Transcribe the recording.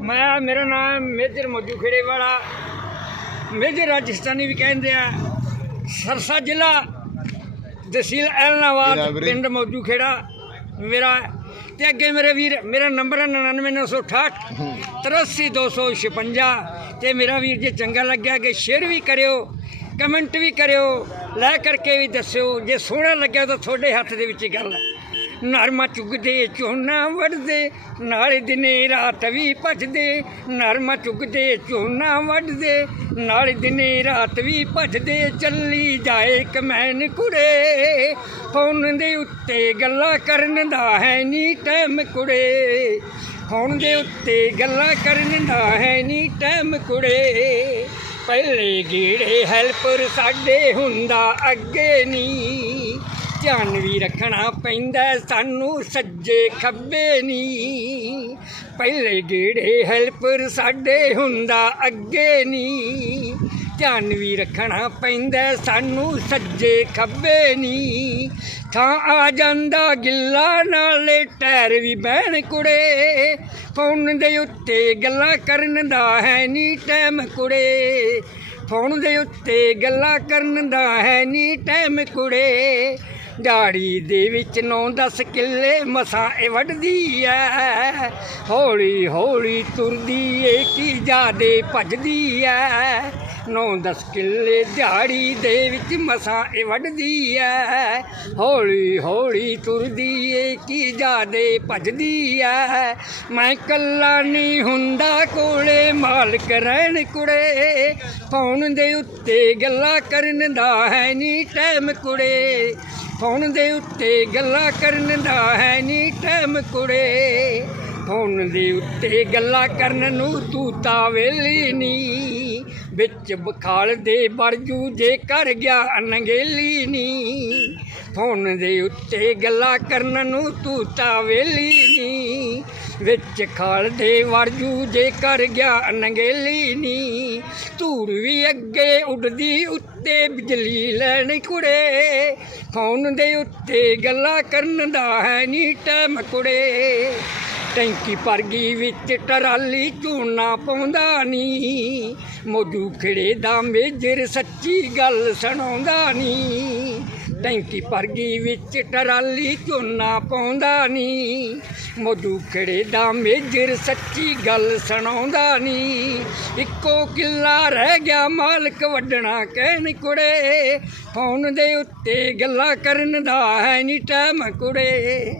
ਮੈਂ ਮੇਰਾ ਨਾਮ ਮੇਜਰ ਮੋਜੂ ਖੇੜੇ ਵਾਲਾ ਮੇਜਰ ਰਾਜਸਥਾਨੀ ਵੀ ਕਹਿੰਦੇ ਆ ਸਰਸਾ ਜ਼ਿਲ੍ਹਾ ਤਹਿਸੀਲ ਐਲਨਾਬਾਦ। ਪਿੰਡ ਮੋਜੂ ਖੇੜਾ ਮੇਰਾ ਤੇ ਅੱਗੇ ਮੇਰੇ ਵੀਰ ਮੇਰਾ ਨੰਬਰ ਹੈ 99968 83256 ਤੇ ਮੇਰਾ ਵੀਰ ਜੇ ਚੰਗਾ ਲੱਗਿਆ ਕਿ ਸ਼ੇਅਰ ਵੀ ਕਰਿਓ ਕਮੈਂਟ ਵੀ ਕਰਿਓ ਲੈ ਕਰਕੇ ਵੀ ਦੱਸਿਓ ਜੇ ਸੋਹਣਾ ਲੱਗਿਆ ਤਾਂ ਤੁਹਾਡੇ ਹੱਥ ਦੇ ਵਿੱਚ ਹੀ ਗੱਲ ਹੈ ਨਰਮਾ ਚੁਗਦੇ, ਝੋਨਾ ਵੜਦੇ ਨਾਲੇ ਦਿਨੇ ਰਾਤ ਵੀ ਭਜਦੇ। ਨਰਮਾ ਚੁਗਦੇ, ਝੋਨਾ ਵੜਦੇ ਨਾਲੇ ਦਿਨੇ ਰਾਤ ਵੀ ਭਜਦੇ। ਚੱਲੀ ਜਾਏ ਕਮੈਨ ਕੁੜੇ, ਫੋਨ ਦੇ ਉੱਤੇ ਗੱਲਾਂ ਕਰਨ ਦਾ ਹੈ ਨੀ ਟਾਈਮ ਕੁੜੇ। ਫੋਨ ਦੇ ਉੱਤੇ ਗੱਲਾਂ ਕਰਨ ਦਾ ਹੈ ਨੀ ਟਾਈਮ ਕੁੜੇ। ਪਹਿਲੇ ਗੀੜੇ ਹੈਲਪਰ ਸਾਡੇ ਹੁੰਦਾ ਅੱਗੇ ਨਹੀਂ ਧਿਆਨ ਵੀ ਰੱਖਣਾ ਪੈਂਦਾ ਸਾਨੂੰ ਸੱਜੇ ਖੱਬੇ ਨਹੀਂ। ਪਹਿਲੇ ਗੇੜੇ ਹੈਲਪਰ ਸਾਡੇ ਹੁੰਦਾ, ਅੱਗੇ ਨਹੀਂ। ਧਿਆਨ ਵੀ ਰੱਖਣਾ ਪੈਂਦਾ ਸਾਨੂੰ ਸੱਜੇ ਖੱਬੇ ਨਹੀਂ। ਥਾਂ ਆ ਜਾਂਦਾ ਗਿੱਲਾ, ਨਾਲੇ ਟਾਇਰ ਵੀ ਬਹਿਣ ਕੁੜੇ। ਫੋਨ ਦੇ ਉੱਤੇ ਗੱਲਾਂ ਕਰਨ ਦਾ ਹੈ ਨੀ ਟਾਈਮ ਕੁੜੇ। ਫੋਨ ਦੇ ਉੱਤੇ ਗੱਲਾਂ ਕਰਨ ਦਾ ਹੈ ਨੀ ਟਾਈਮ ਕੁੜੇ। ਦਾੜੀ ਦੇ ਵਿੱਚ 9-10 ਕਿੱਲੇ ਮਸਾਂ ਇਹ ਵੱਢਦੀ ਐ। ਹੌਲੀ ਹੌਲੀ ਤੁਰਦੀ ਏ, ਕੀ ਜਾਦੇ ਭੱਜਦੀ ਐ। 9-10 ਕਿੱਲੇ ਦਿਹਾੜੀ ਦੇ ਵਿੱਚ ਮਸਾਂ ਇਹ ਵੱਢਦੀ ਐ। ਹੌਲੀ ਹੌਲੀ ਤੁਰਦੀ ਏ, ਕੀ ਜਾਦੇ ਭੱਜਦੀ ਐ। ਮੈਂ ਕੱਲਾ ਨਹੀਂ ਹੁੰਦਾ ਕੋਲੇ, ਮਾਲਕ ਰਹਿਣ ਕੁੜੇ। ਫੋਨ ਦੇ ਉੱਤੇ ਗੱਲਾਂ ਕਰਨ ਦਾ ਹੈ ਨਹੀਂ ਟਾਈਮ ਕੁੜੇ। ਫੋਨ ਦੇ ਉੱਤੇ ਗੱਲਾਂ ਕਰਨ ਦਾ ਹੈ ਨੀ ਟਾਈਮ ਕੁੜੇ। ਫੋਨ ਦੇ ਉੱਤੇ ਗੱਲਾਂ ਕਰਨ ਨੂੰ ਤੂੰ ਤਾਂ ਵੇਲੀ ਨੀ। ਵਿੱਚ ਬਖਾਲ ਦੇ ਵਰਜੂ ਜੇ ਕਰ ਗਿਆ ਅਨਗੇਲੀ ਨੀ। ਫੋਨ ਦੇ ਉੱਤੇ ਗੱਲਾਂ ਕਰਨ ਨੂੰ ਤੂੰ ਤਾਂ ਵੇਲੀ ਨੀ। ਵਿੱਚ ਖਾਲ ਦੇ ਵਰਜੂ ਜੇ ਕਰ ਗਿਆ ਅਨਗੇਲੀ ਨੀ, ਧੂੜ ਵੀ ਅੱਗੇ ਉੱਡਦੀ, ਉੱਤੇ ਬਿਜਲੀ ਲੈਣ ਕੁੜੇ ਫੋਨ ਦੇ ਉੱਤੇ ਗੱਲਾਂ ਕਰਨ ਦਾ ਹੈ ਨੀ ਟਾਈਮ ਕੁੜੇ ਟੈਂਕੀ ਭਰ ਗਈ ਵਿੱਚ ਟਰਾਲੀ ਝੋਨਾ ਪਾਉਂਦਾ ਨੀ, ਮੋਜੂ ਖੜੇ ਦਾ ਮੇਜਰ ਸੱਚੀ ਗੱਲ ਸੁਣਾਉਂਦਾ ਨੀ। ਟੈਂਕੀ ਭਰ ਗਈ ਵਿੱਚ ਟਰਾਲੀ ਝੋਨਾ ਪਾਉਂਦਾ ਨੀ। ਮੋਜੂ ਖੜੇ ਦਾ ਮੇਜਰ ਸੱਚੀ ਗੱਲ ਸੁਣਾਉਂਦਾ ਨੀ। ਇੱਕੋ ਕਿੱਲਾ ਰਹਿ ਗਿਆ ਮਾਲਕ ਵੱਢਣਾ ਕਹਿਣ ਕੁੜੇ। ਫੋਨ ਦੇ ਉੱਤੇ ਗੱਲਾਂ ਕਰਨ ਦਾ ਹੈ ਨੀ ਟਾਈਮ ਕੁੜੇ।